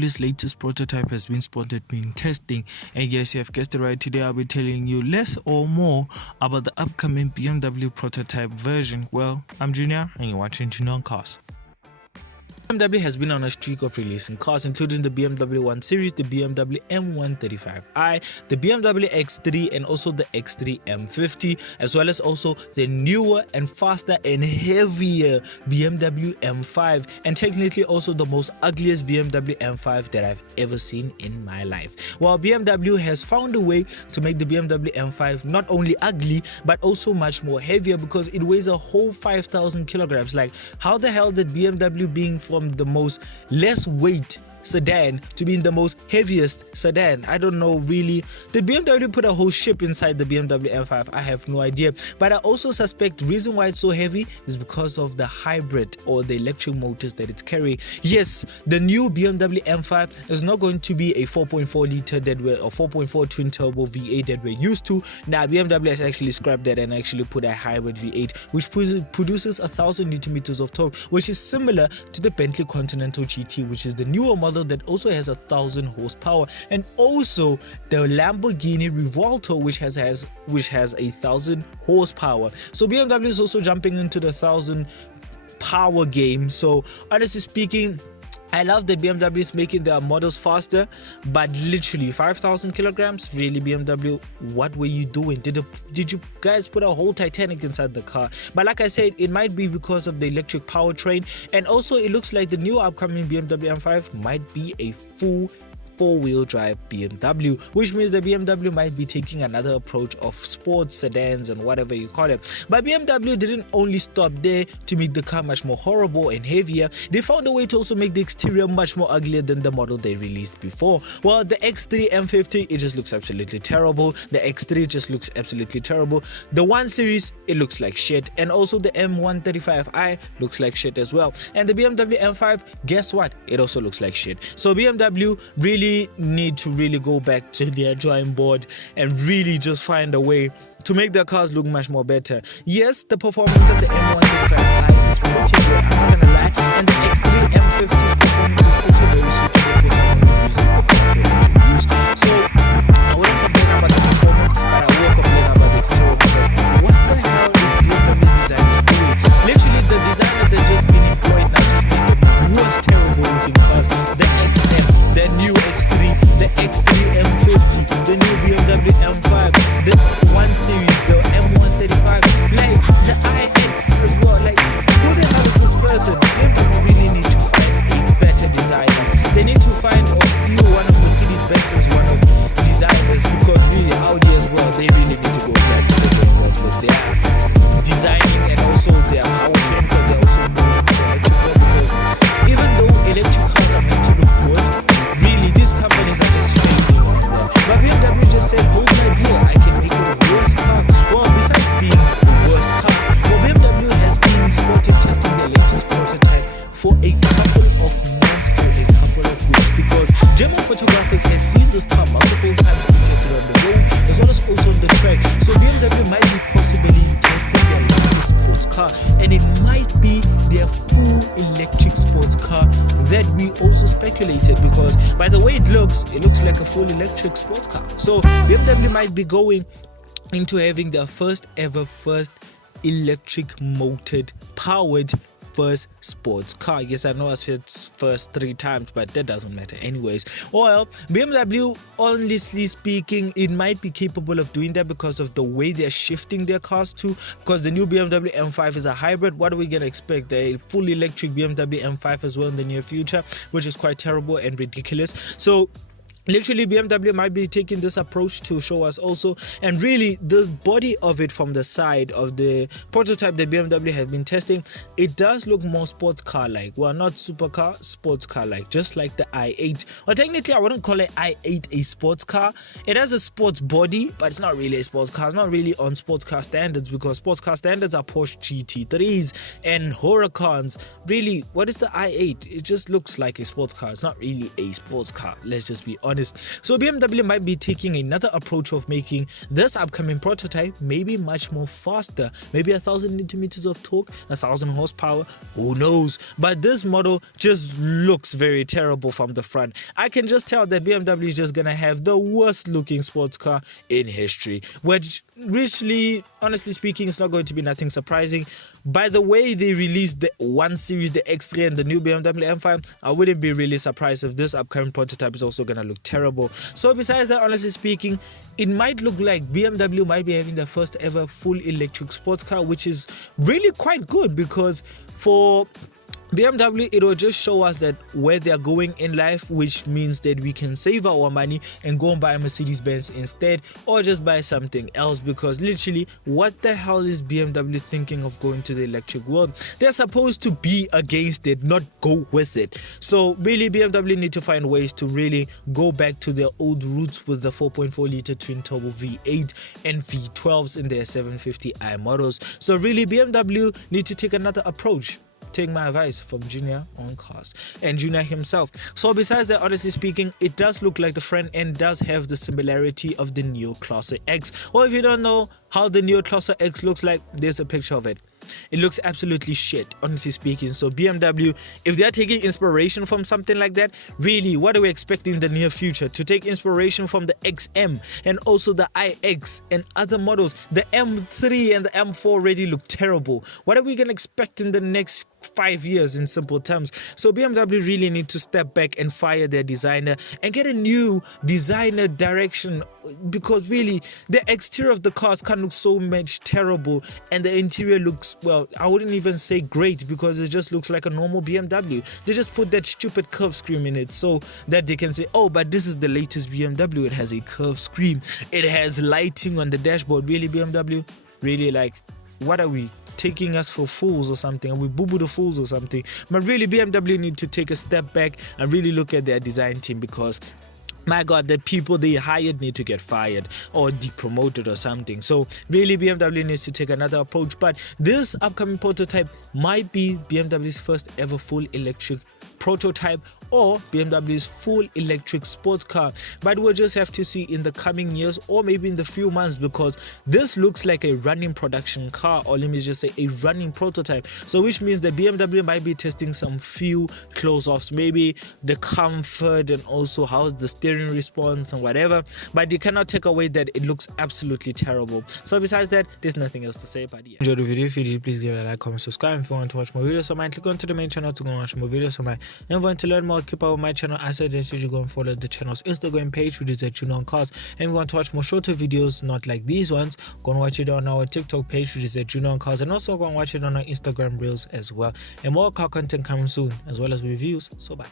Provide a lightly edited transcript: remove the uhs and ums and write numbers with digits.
BMW's latest prototype has been spotted being testing, and yes, you have guessed it right. Today I'll be telling you less or more about the upcoming BMW prototype version. Well, I'm Junior and you're watching Junior on Cars. BMW has been on a streak of releasing cars, including the BMW 1 Series, the BMW M135i, the BMW X3, and also the X3 M50, as well as also the newer and faster and heavier BMW M5, and technically also the most ugliest BMW M5 that I've ever seen in my life. While BMW has found a way to make the BMW M5 not only ugly but also much more heavier, because it weighs a whole 5,000 kilograms. Like, how the hell did BMW, being from the most less weight sedan, to be in the most heaviest sedan? I don't know really. Did BMW put a whole ship inside the BMW M5? I have no idea, but I also suspect the reason why it's so heavy is because of the hybrid or the electric motors that it's carrying. Yes, the new BMW M5 is not going to be a 4.4 liter that we're, or 4.4 twin turbo V8 that we're used to. Now BMW has actually scrapped that and actually put a hybrid V8 which produces 1,000 Newton meters of torque, which is similar to the Bentley Continental GT, which is the newer model that also has 1,000 horsepower, and also the Lamborghini Revuelto, which has 1,000 horsepower. So BMW is also jumping into the 1,000 power game. So honestly speaking, I love that BMW is making their models faster, but literally 5,000 kilograms? Really, BMW? What were you doing? Did you guys put a whole Titanic inside the car? But like I said, it might be because of the electric powertrain, and also it looks like the new upcoming BMW M5 might be a full four-wheel drive BMW, which means the BMW might be taking another approach of sports sedans and whatever you call it. But BMW didn't only stop there to make the car much more horrible and heavier. They found a way to also make the exterior much more uglier than the model they released before. Well, the X3 M50, it just looks absolutely terrible. The X3 just looks absolutely terrible. The 1 Series, it looks like shit, and also the M135i looks like shit as well. And the BMW M5, guess what? It also looks like shit. So BMW really need to go back to their drawing board and really just find a way to make their cars look much more better. Yes, the performance of the M135i is pretty good, I'm not gonna lie, and the X3 M50's performance is also very suitable for someone who uses the car for daily use. So I wouldn't complain about the performance, but I will complain about the exterior, because what the hell is BMW's designers doing? Literally, the designer that just been employed now just made the worst terrible looking cars. The XM, the new X3, the X3 M50, the new BMW M5, the 1 Series, the M135, like the I8's as well. Like, who the hell is this person? They really need to find a better designer. They need to find or steal one of Mercedes-Benz's one of designers, because really Audi as well, they really need to go back to the drawing board with their designing and also their powertrain, because they're also moving to the electrical. Because even though electric cars are meant to look good, really these companies are just failing at them. But BMW just said, hold my beer, I can make it a worse car. Well, besides being the worst car, well, BMW has been spotted testing their latest prototype for a couple of months or a couple of weeks, because German photographers have seen this car multiple times being tested on the road as well as also on the track. So BMW might be possibly testing their latest sports car, and it might be their full electric sports car that we also speculated, because by the way it looks like a full electric sports car. So BMW might be going into having their first electric motored powered first sports car. Yes, I know I said first 3 times, but that doesn't matter anyways. Well, BMW, honestly speaking, it might be capable of doing that because of the way they're shifting their cars to, because the new BMW M5 is a hybrid. What are we gonna expect? A full electric BMW M5 as well in the near future, which is quite terrible and ridiculous. So literally BMW might be taking this approach to show us also, and really the body of it from the side of the prototype that BMW has been testing, it does look more sports car like. Well, not supercar, sports car like, just like the i8. Well, technically I wouldn't call it i8 a sports car. It has a sports body, but it's not really a sports car. It's not really on sports car standards, because sports car standards are Porsche GT3s and Huracans. Really, what is the i8? It just looks like a sports car. It's not really a sports car, let's just be honest. honest. So BMW might be taking another approach of making this upcoming prototype maybe much more faster, maybe 1,000 Newton meters of torque, 1,000 horsepower, who knows. But this model just looks very terrible from the front. I can just tell that BMW is just gonna have the worst looking sports car in history, which richly, honestly speaking, it's not going to be nothing surprising. By the way they released the 1 Series, the X3 and the new BMW M5, I wouldn't be really surprised if this upcoming prototype is also gonna look terrible. So besides that, honestly speaking, it might look like BMW might be having the first ever full electric sports car, which is really quite good, because for BMW, it will just show us that where they are going in life, which means that we can save our money and go and buy a Mercedes-Benz instead, or just buy something else, because literally, what the hell is BMW thinking of going to the electric world? They're supposed to be against it, not go with it. So really, BMW need to find ways to really go back to their old roots with the 4.4 liter twin turbo V8 and V12s in their 750i models. So really, BMW need to take another approach. Take my advice from Junior on cars and Junior himself. So besides that, honestly speaking, it does look like the front end does have the similarity of the Neo Classic X. Or if you don't know how the Neo Classic X looks like, there's a picture of it. It looks absolutely shit, honestly speaking. So BMW, if they're taking inspiration from something like that, really, what are we expecting in the near future? To take inspiration from the XM and also the I8's and other models. The M3 and the M4 already look terrible. What are we going to expect in the next 5 years, in simple terms? So BMW really need to step back and fire their designer and get a new designer direction, because really the exterior of the cars can look so much terrible and the interior looks, well, I wouldn't even say great, because it just looks like a normal BMW. They just put that stupid curved screen in it so that they can say, oh, but this is the latest BMW, it has a curved screen, it has lighting on the dashboard. Really, BMW, really, like, what are we taking us for fools or something? Are we boo-boo the fools or something? But really, BMW need to take a step back and really look at their design team, because my god, the people they hired need to get fired or depromoted or something. So really, BMW needs to take another approach. But this upcoming prototype might be BMW's first ever full electric prototype, or BMW's full electric sports car. But we'll just have to see in the coming years, or maybe in the few months, because this looks like a running production car, or let me just say a running prototype. So which means that BMW might be testing some few close-offs, maybe the comfort and also how the steering response and whatever, but you cannot take away that it looks absolutely terrible. So besides that, there's nothing else to say. But yeah, enjoy the video. If you did, please give it a like, comment, subscribe. If you want to watch more videos of mine, click onto the main channel to go and watch more videos of mine. And if you want to learn more, keep up with my channel. I suggest you go and follow the channel's Instagram page, which is at Junior on Cars. And if you want to watch more shorter videos, not like these ones, go and watch it on our TikTok page, which is at Junior on Cars, and also go and watch it on our Instagram reels as well. And more car content coming soon, as well as reviews. So bye.